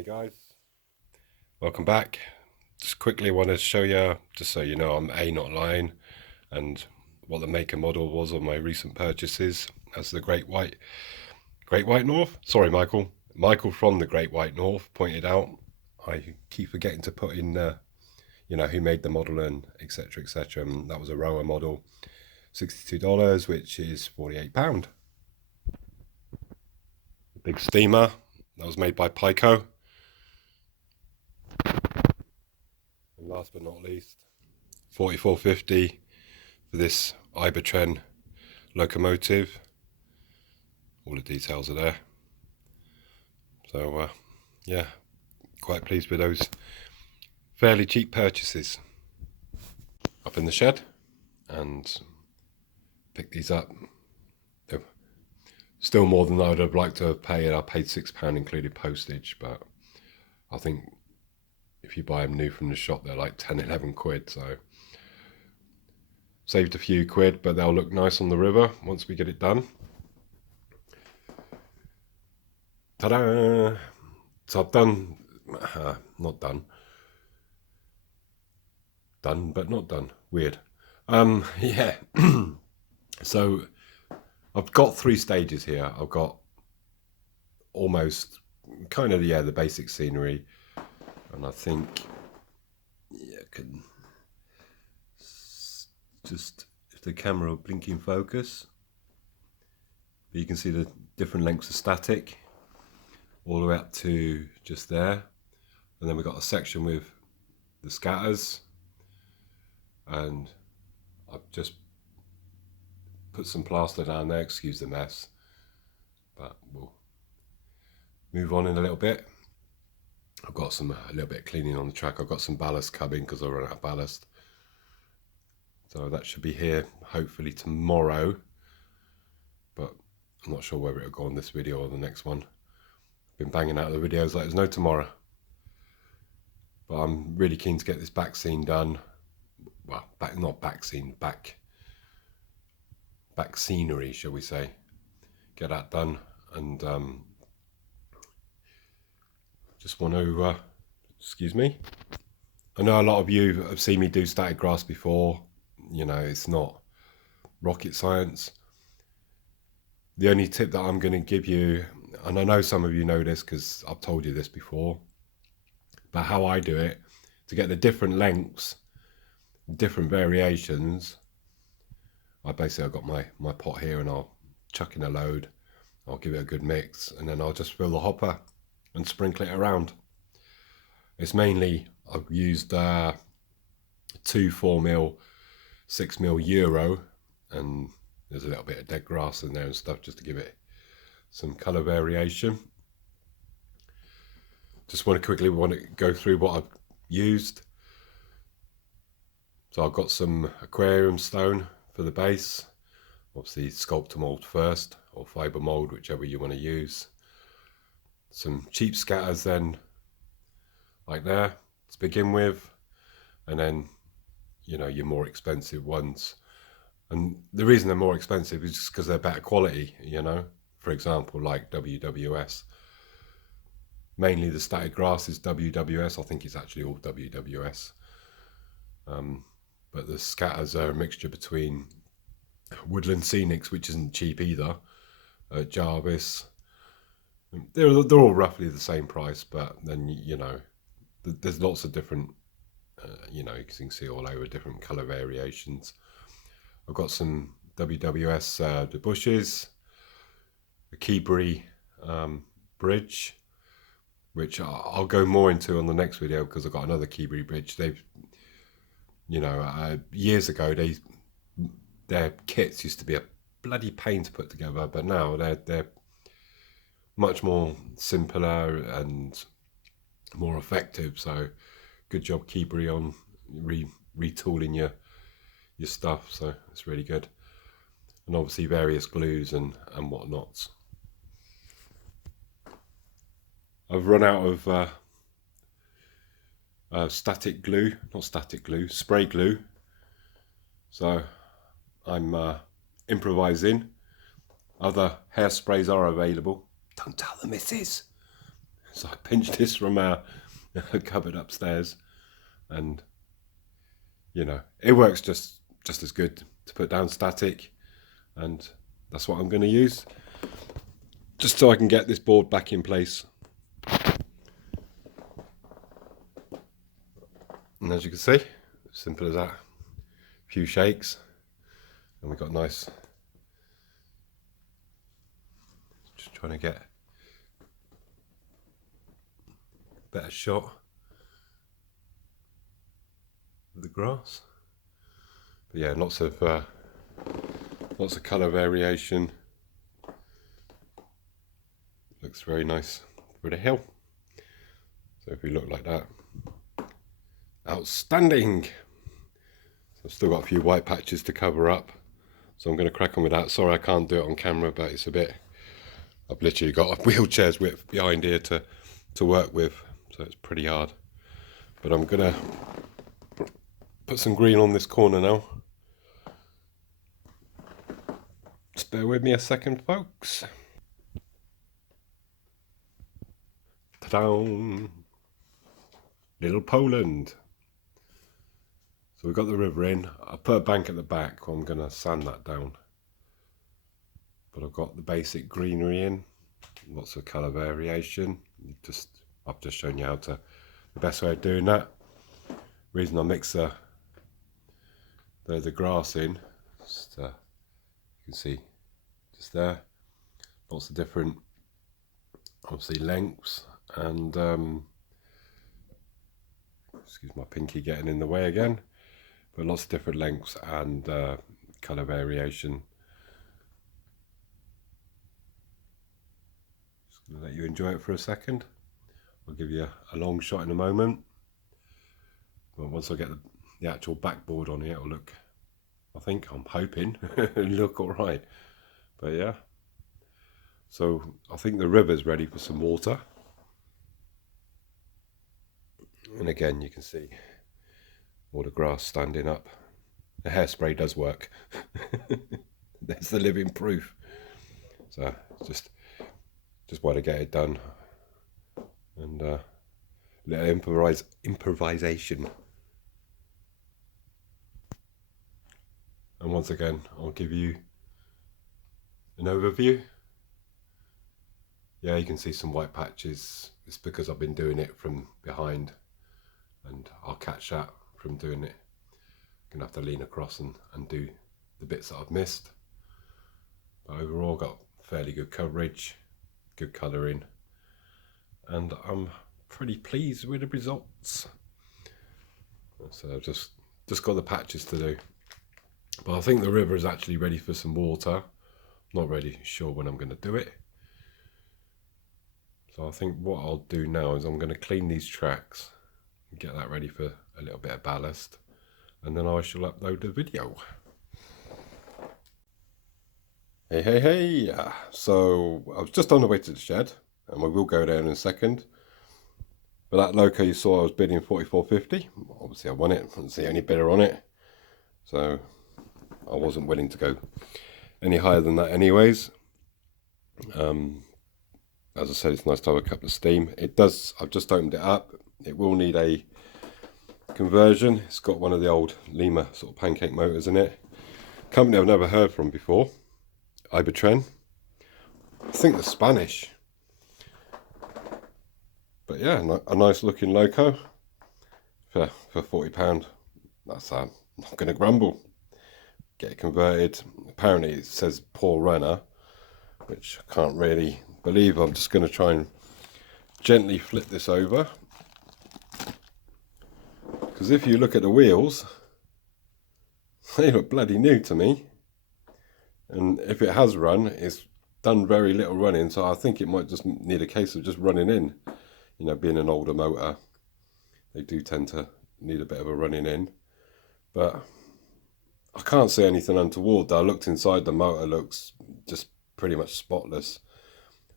Hey guys, welcome back. Just quickly want to show you, just so you know, I'm not lying, and what the make and model was on my recent purchases as the Great White North. Sorry, Michael from the Great White North pointed out. I keep forgetting to put in, who made the model and etc. etc. And that was a rower model, $62, which is £48. The big steamer that was made by Pico. And last but not least, $44.50 for this Ibertren Locomotive. All the details are there. So yeah, quite pleased with those fairly cheap purchases. Up in the shed and picked these up. They're still more than I would have liked to have paid. I paid £6 including postage, but I think if you buy them new from the shop they're like 10-11 quid, so saved a few quid, but they'll look nice on the river once we get it done. Ta-da! So I've done, not done, done but not done, weird. Yeah, so I've got 3 stages here. I've got almost kind of, the basic scenery, and I think, I can just, if the camera will blink in focus, but you can see the different lengths of static all the way up to just there, and then we've got a section with the scatters, and I've just put some plaster down there, excuse the mess, but we'll move on in a little bit. I've got a little bit of cleaning on the track. I've got some ballast coming because I ran out of ballast, so that should be here hopefully tomorrow, but I'm not sure whether it'll go on this video or the next one. I've been banging out the videos like there's no tomorrow, but I'm really keen to get this back scene done. Well, back scenery, shall we say, get that done, and just want to, excuse me, I know a lot of you have seen me do static grass before, it's not rocket science. The only tip that I'm going to give you, and I know some of you know this because I've told you this before, but how I do it, to get the different lengths, different variations, I've got my pot here, and I'll chuck in a load, I'll give it a good mix, and then I'll just fill the hopper and sprinkle it around. It's mainly, I've used 2 4mm, 6mm Euro, and there's a little bit of dead grass in there and stuff just to give it some colour variation. Just want to go through what I've used. So I've got some aquarium stone for the base, obviously sculptor mould first, or fibre mould, whichever you want to use. Some cheap scatters then, like there, to begin with, and then, your more expensive ones. And the reason they're more expensive is just because they're better quality, for example, like WWS. Mainly the static grass is WWS, I think it's actually all WWS. But the scatters are a mixture between Woodland Scenics, which isn't cheap either, Jarvis. They're all roughly the same price, but then, there's lots of different, you can see all over different colour variations. I've got some WWS the bushes, the Keebury bridge, which I'll go more into on the next video because I've got another Keebury bridge. They've, years ago, their kits used to be a bloody pain to put together, but now they're much more simpler and more effective. So good job, Keebury, on retooling your stuff. So it's really good, and obviously various glues and whatnots. I've run out of spray glue, so I'm improvising. Other hairsprays are available. Don't tell the missus. So I pinched this from our cupboard upstairs, and you know, it works just as good to put down static, and that's what I'm going to use, just so I can get this board back in place. And as you can see, simple as that. A few shakes, and we've got nice. Just trying to get a better shot of the grass. But yeah, lots of colour variation. Looks very nice for the hill. So if we look like that, outstanding. So I've still got a few white patches to cover up, so I'm going to crack on with that. Sorry I can't do it on camera, but it's a bit, I've literally got a wheelchair's width behind here to work with, so it's pretty hard. But I'm going to put some green on this corner now. Just bear with me a second, folks. Ta-da! Little Poland. So we've got the river in. I put a bank at the back. I'm going to sand that down. But I've got the basic greenery in. Lots of colour variation. I've just shown you how to, the best way of doing that. Reason I mix the grass in, just, you can see just there. Lots of different, obviously, lengths, and excuse my pinky getting in the way again, but lots of different lengths and colour variation. Just going to let you enjoy it for a second. I'll give you a long shot in a moment, but once I get the actual backboard on here, it'll look, I'm hoping, look alright. But yeah, so I think the river's ready for some water. And again, you can see all the grass standing up. The hairspray does work. There's the living proof. So just want to get it done, and little improvisation. And once again, I'll give you an overview. Yeah, you can see some white patches. It's because I've been doing it from behind, and I'll catch that from doing it. I'm gonna have to lean across and do the bits that I've missed. But overall, got fairly good coverage, good colouring, and I'm pretty pleased with the results. So I've just got the patches to do. But I think the river is actually ready for some water. Not really sure when I'm going to do it. So I think what I'll do now is I'm going to clean these tracks and get that ready for a little bit of ballast, and then I shall upload the video. Hey, so I was just on the way to the shed, and we will go there in a second. But that Loco you saw, I was bidding 44.50. Obviously I won it, I didn't see any bidder on it, so I wasn't willing to go any higher than that anyways. As I said, it's nice to have a couple of steam. It does, I've just opened it up. It will need a conversion. It's got one of the old Lima sort of pancake motors in it. Company I've never heard from before, Ibertren. I think they're Spanish. But yeah, a nice looking Loco for £40. That's I'm not going to grumble. Get it converted. Apparently it says poor runner, which I can't really believe. I'm just going to try and gently flip this over, because if you look at the wheels, they look bloody new to me, and if it has run, it's done very little running, so I think it might just need a case of just running in. You know, being an older motor, they do tend to need a bit of a running in, but I can't see anything untoward. I looked inside, the motor looks just pretty much spotless.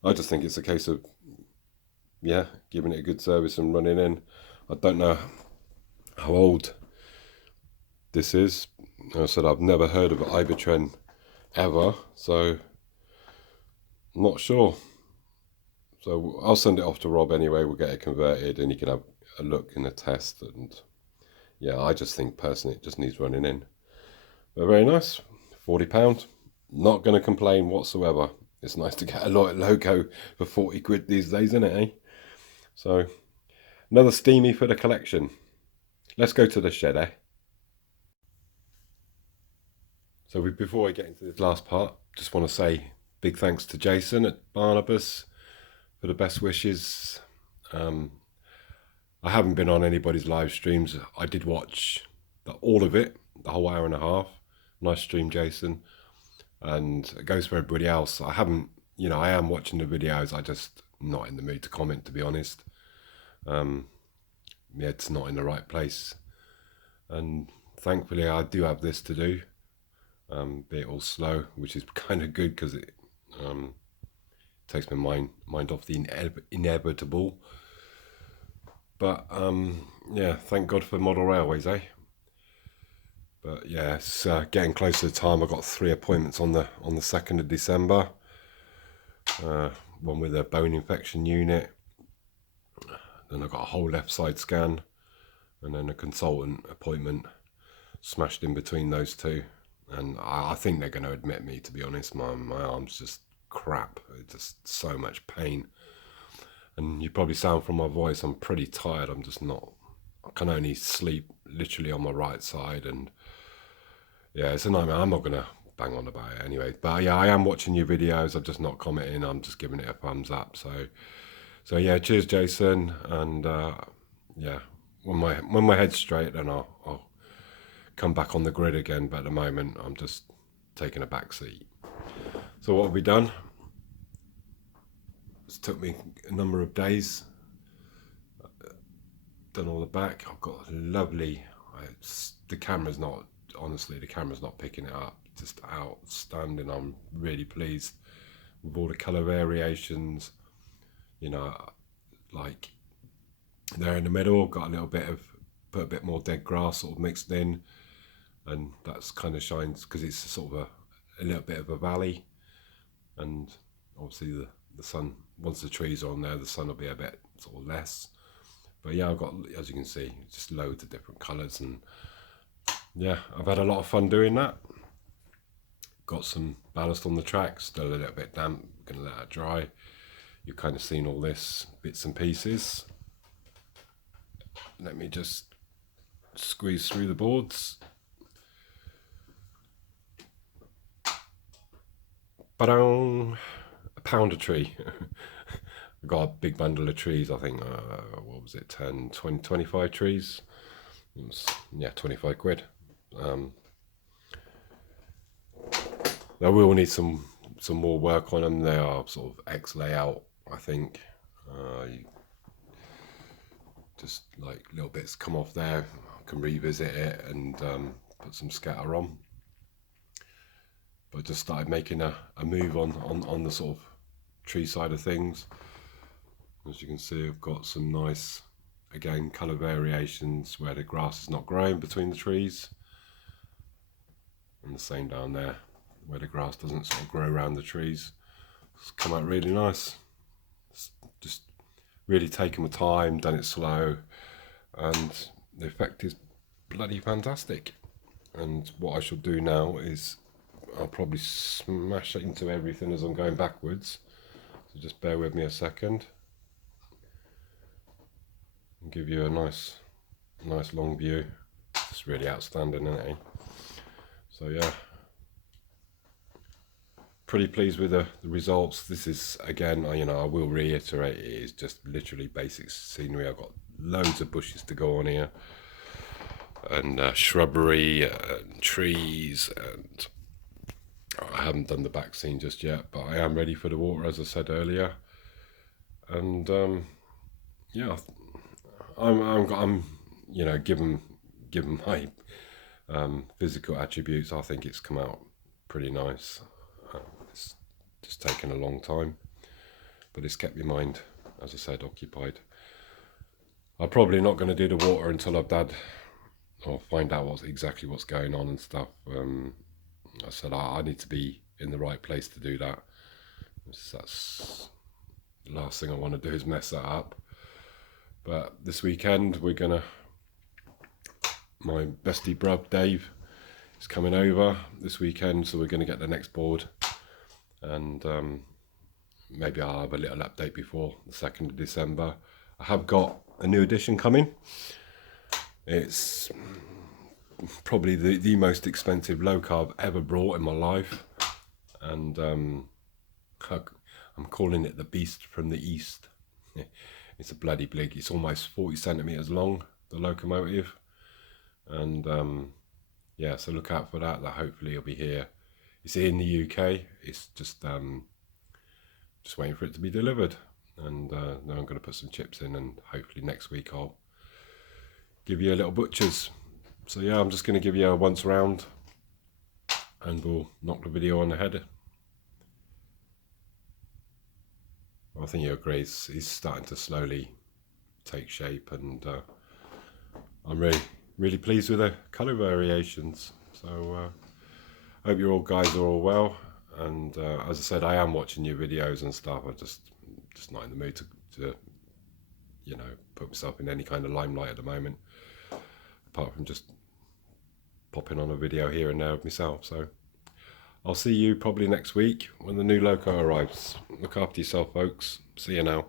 I just think it's a case of, yeah, giving it a good service and running in. I don't know how old this is. Like I said, I've never heard of Ibertren ever, so I'm not sure. So I'll send it off to Rob anyway. We'll get it converted and he can have a look in a test. And yeah, I just think personally it just needs running in. But very nice, £40. Not going to complain whatsoever. It's nice to get a logo for 40 quid these days, isn't it, eh? So another steamy for the collection. Let's go to the shed, eh? So before I get into this last part, just want to say big thanks to Jason at Barnabas for the best wishes. I haven't been on anybody's live streams. I did watch all of it, the whole hour and a half. Nice stream, Jason. And it goes for everybody else. I haven't, I am watching the videos. I just not in the mood to comment, to be honest. It's not in the right place. And thankfully I do have this to do. Be it all slow, which is kind of good because it takes my mind off the inevitable. But yeah, thank God for model railways, eh? But yeah, it's getting close to the time. I've got 3 appointments on the 2nd of December. One with a bone infection unit. Then I've got a whole left side scan, and then a consultant appointment smashed in between those two. And I think they're going to admit me, to be honest. My arm's just crap. It's just so much pain. And you probably sound from my voice, I'm pretty tired. I'm just not, I can only sleep literally on my right side. And yeah, it's a nightmare. I'm not going to bang on about it anyway. But yeah, I am watching your videos. I'm just not commenting. I'm just giving it a thumbs up. So yeah, cheers, Jason. And yeah, when my head's straight, then I'll come back on the grid again. But at the moment, I'm just taking a back seat. So what have we done? It's took me a number of days. Done all the back. I've got lovely. The camera's not, honestly, the camera's not picking it up. Just outstanding. I'm really pleased with all the colour variations. Like there in the middle, got a little bit of, put a bit more dead grass sort of mixed in, and that's kind of shines because it's sort of a little bit of a valley, and obviously the sun, once the trees are on there, the sun will be a bit sort of less. But yeah, I've got, as you can see, just loads of different colours, and yeah, I've had a lot of fun doing that. Got some ballast on the track, still a little bit damp, gonna let that dry. You've kind of seen all this bits and pieces. Let me just squeeze through the boards. Ba-dong! A pound a tree. I got a big bundle of trees, I think, what was it, 10, 20, 25 trees? It was, yeah, 25 quid. They will need some more work on them. They are sort of X layout, I think. Just like little bits come off there. I can revisit it and put some scatter on. But I just started making a move on the sort of tree side of things. As you can see, I've got some nice, again, colour variations where the grass is not growing between the trees. And the same down there, where the grass doesn't sort of grow around the trees. It's come out really nice. It's just really taken my time, done it slow, and the effect is bloody fantastic. And what I shall do now is I'll probably smash it into everything as I'm going backwards. So just bear with me a second. And give you a nice long view. It's really outstanding, isn't it? So yeah, pretty pleased with the results. This is, again, I will reiterate, it is just literally basic scenery. I've got loads of bushes to go on here, and shrubbery and trees, and I haven't done the back scene just yet, but I am ready for the water, as I said earlier. And yeah, I'm given my physical attributes, I think it's come out pretty nice. It's just taken a long time, but it's kept your mind, as I said, occupied. I'm probably not going to do the water until I've find out exactly what's going on and stuff. I said I need to be in the right place to do that. That's last thing I want to do is mess that up. But this weekend we're gonna, my bestie brub Dave is coming over this weekend, so we're gonna get the next board, and maybe I'll have a little update before the 2nd of December. I have got a new edition coming. It's probably the most expensive low carb I've ever brought in my life, and I'm calling it the Beast from the East. It's a bloody blig. It's almost 40 centimeters long, the Locomotive, and yeah, so look out for that. That hopefully it'll be here. It's here in the UK. It's just waiting for it to be delivered, and now I'm going to put some chips in, and hopefully next week I'll give you a little butcher's. So yeah, I'm just going to give you a once round, and we'll knock the video on the head. I think you agree, he's starting to slowly take shape, and I'm really pleased with the colour variations. So I hope you all guys are all well, and as I said, I am watching your videos and stuff. I'm just not in the mood to you know, put myself in any kind of limelight at the moment, apart from just popping on a video here and there of myself. So I'll see you probably next week when the new Loco arrives. Look after yourself, folks. See you now.